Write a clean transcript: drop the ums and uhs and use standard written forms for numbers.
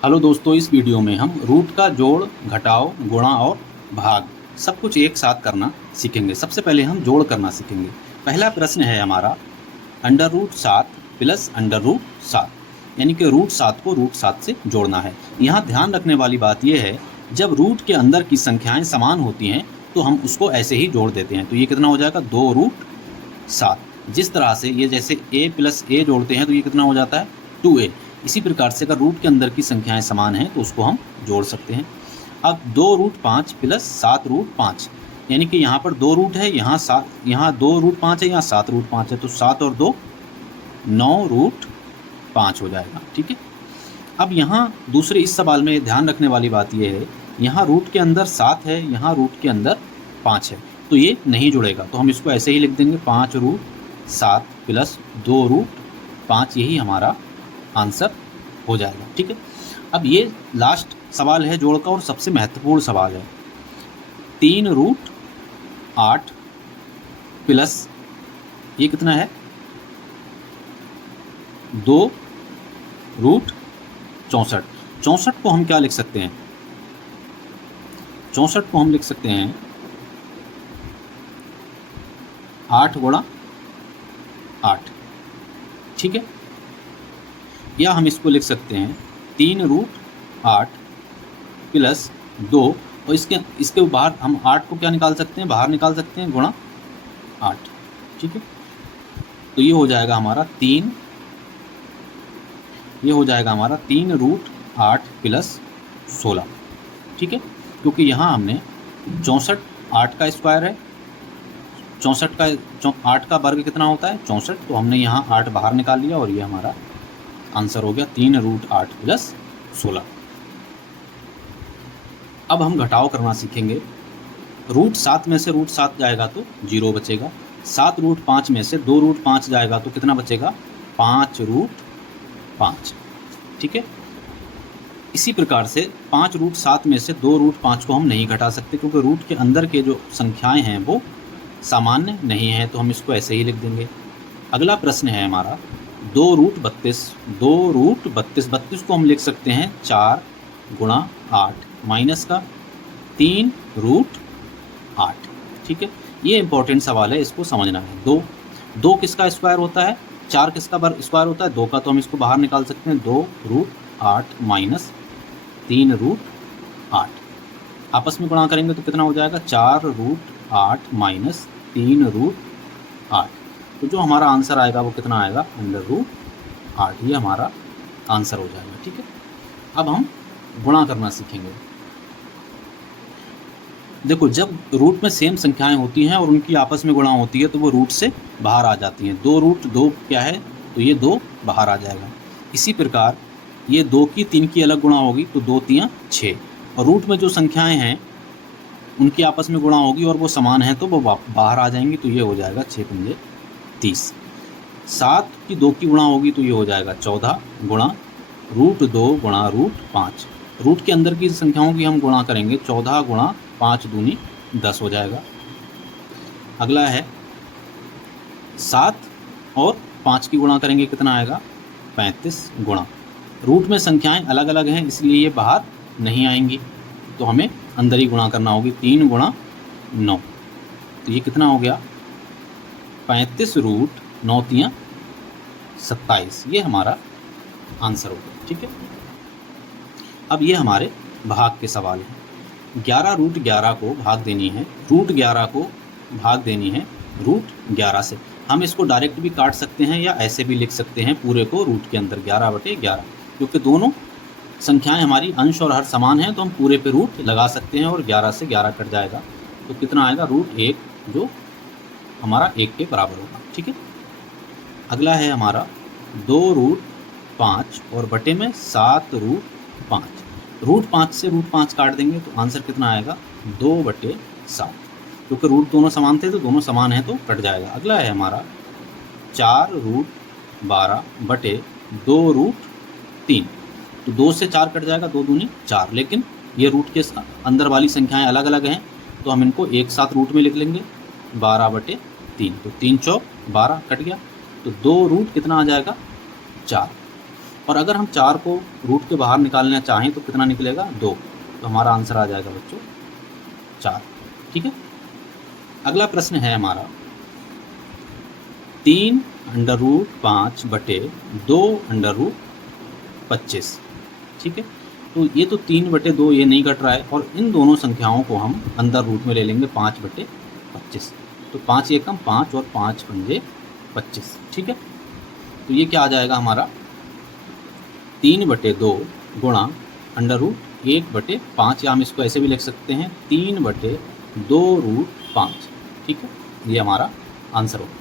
Hello दोस्तों, इस video में हम रूट का जोड़, घटाव, गुणा और भाग सब कुछ एक साथ करना सीखेंगे। सबसे पहले हम जोड़ करना सीखेंगे। पहला प्रश्न है हमारा under root 7 plus under root 7, यानी कि रूट 7 को रूट 7 से जोड़ना है। यहाँ ध्यान रखने वाली बात यह है, जब रूट के अंदर की संख्याएं समान होती हैं तो हम उसको ऐसे ही जोड़ देते हैं। तो ये कितना हो जाएगा, 2 रूट 7। जिस तरह से ये जैसे a प्लस ए जोड़ते हैं तो ये कितना हो जाता है, 2a। इसी प्रकार से अगर रूट के अंदर की संख्याएं समान हैं तो उसको हम जोड़ सकते हैं। अब 2 रूट 5 प्लस 7 रूट 5, यानी कि यहाँ पर 2 रूट है, यहाँ 2 रूट 5 है, यहाँ 7 रूट 5 है, तो 7 और 2 9 रूट 5 हो जाएगा। ठीक है। अब यहाँ दूसरे इस सवाल में ध्यान रखने वाली बात यह है, यहाँ रूट के अंदर 7 है, यहाँ रूट के अंदर 5 है, तो ये नहीं जुड़ेगा। तो हम इसको ऐसे ही लिख देंगे, 5 रूट 7 प्लस 2 रूट 5, यही हमारा आंसर हो जाएगा। ठीक है। अब ये लास्ट सवाल है जोड़ का और सबसे महत्वपूर्ण सवाल है। 3 रूट 8 प्लस ये कितना है, 2 रूट 64। 64 को हम क्या लिख सकते हैं, 64 को हम लिख सकते हैं 8 गुणा 8। ठीक है। या हम इसको लिख सकते हैं 3 रूट 8 प्लस 2, और इसके बाहर हम 8 को क्या निकाल सकते हैं, बाहर निकाल सकते हैं, गुणा 8। ठीक है। तो ये हो जाएगा हमारा 3, ये हो जाएगा हमारा 3 रूट 8 प्लस 16। ठीक है। क्योंकि यहाँ हमने 64, 8 का स्क्वायर है, 64 का 8 का वर्ग कितना होता है, 64, तो हमने यहाँ 8 बाहर निकाल लिया और ये हमारा आंसर हो गया 3 रूट 8 प्लस 16। अब हम घटाव करना सीखेंगे। रूट 7 में से रूट 7 जाएगा तो 0 बचेगा। 7 रूट 5 में से 2 रूट 5 जाएगा तो कितना बचेगा, 5 रूट 5। ठीक है। इसी प्रकार से 5 रूट 7 में से 2 रूट 5 को हम नहीं घटा सकते, क्योंकि रूट के अंदर के जो संख्याएं हैं वो सामान्य नहीं है, तो हम इसको ऐसे ही लिख देंगे। अगला प्रश्न है हमारा 2 रूट 32। 2 रूट 32, 32 को हम लिख सकते हैं 4 गुणा 8 माइनस का 3 रूट 8। ठीक है। ये इंपॉर्टेंट सवाल है, इसको समझना है। 2 किसका स्क्वायर होता है, 4 किसका स्क्वायर होता है, 2 का, तो हम इसको बाहर निकाल सकते हैं, 2 रूट 8 माइनस 3 रूट 8। आपस में गुणा करेंगे तो कितना हो जाएगा, 4 रूट 8 माइनस 3 रूट 8। तो जो हमारा आंसर आएगा वो कितना आएगा, अंडर रूट 8। ये हमारा आंसर हो जाएगा। ठीक है। अब हम गुणा करना सीखेंगे। देखो, जब रूट में सेम संख्याएं होती हैं और उनकी आपस में गुणा होती है तो वो रूट से बाहर आ जाती हैं। 2 रूट 2 क्या है, तो ये 2 बाहर आ जाएगा। इसी प्रकार ये 2 की 3 की अलग गुणा होगी तो 2 3 6, और रूट में जो संख्याएं हैं उनकी आपस में गुणा होगी और वो समान हैं तो वो बाहर आ जाएंगी, तो ये हो जाएगा 6 पंजे 30। 7 की 2 की गुणा होगी तो ये हो जाएगा 14 गुणा रूट 2 गुणा रूट 5। रूट के अंदर की संख्याओं की हम गुणा करेंगे, 14 गुणा 5 दूनी 10 हो जाएगा। अगला है 7 और 5 की गुणा करेंगे, कितना आएगा, 35 गुणा। रूट में संख्याएं अलग अलग हैं इसलिए ये बाहर नहीं आएंगी, तो हमें अंदर ही गुणा करना होगी, 3 गुणा 9। तो ये कितना हो गया, 35 रूट 9 3 27। ये हमारा आंसर हो गया। ठीक है। अब ये हमारे भाग के सवाल हैं। 11 रूट 11 को भाग देनी है, रूट 11 को भाग देनी है रूट 11 से। हम इसको डायरेक्ट भी काट सकते हैं या ऐसे भी लिख सकते हैं पूरे को रूट के अंदर 11/11, क्योंकि दोनों संख्याएं हमारी अंश और हर समान हैं तो हम पूरे पे रूट लगा सकते हैं और 11 से 11 कट जाएगा तो कितना आएगा, रूट 1, जो हमारा 1 के बराबर होगा। ठीक है। अगला है हमारा 2 रूट 5 और बटे में 7 रूट 5। रूट 5 से रूट 5 काट देंगे तो आंसर कितना आएगा, 2/7। क्योंकि रूट दोनों समान थे तो दोनों समान हैं तो कट जाएगा। अगला है हमारा 4 रूट 12 बटे 2 रूट 3। तो 2 से 4 कट जाएगा, 2 दूनी 4, लेकिन ये रूट के अंदर वाली संख्याएं अलग अलग हैं तो हम इनको एक साथ रूट में लिख लेंगे, 12/3। तो 3 चौक 12 कट गया, तो 2 रूट कितना आ जाएगा, 4। और अगर हम 4 को रूट के बाहर निकालना चाहें तो कितना निकलेगा 2, तो हमारा आंसर आ जाएगा बच्चों 4। ठीक है। अगला प्रश्न है हमारा 3√5 बटे 2√25। ठीक है, तो ये तो 3/2 ये नहीं घट रहा है, और इन दोनों संख्याओं को हम अंदर रूट में ले लेंगे 5/25। तो 5 एकम 5 और 5 पंजे 25। ठीक है, तो ये क्या आ जाएगा हमारा 3/2 गुणा √1/5, या हम इसको ऐसे भी लिख सकते हैं 3/2√5। ठीक है, ये हमारा आंसर होगा।